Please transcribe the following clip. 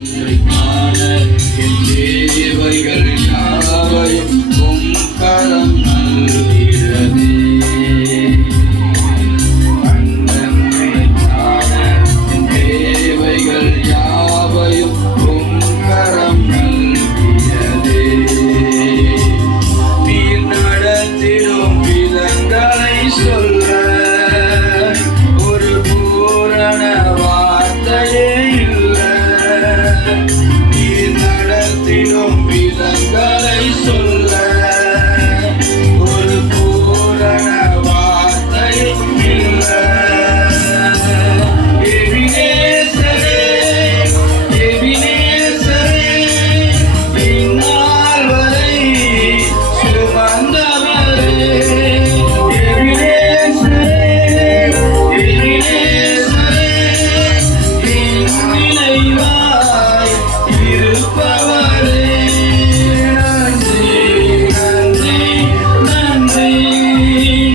என் தேவைகள் யாவையும் உம் கரம் நல்கிறதே. என் தேவைகள் யாவையும் உம் கரம் நல்கிறதே. நீர் நடத்திடும் விதங்களை சொல்ல ஒரு பூரண வார்த்தையே இல்லை. நீர் நடத்திடும் விதங்களை சொல்ல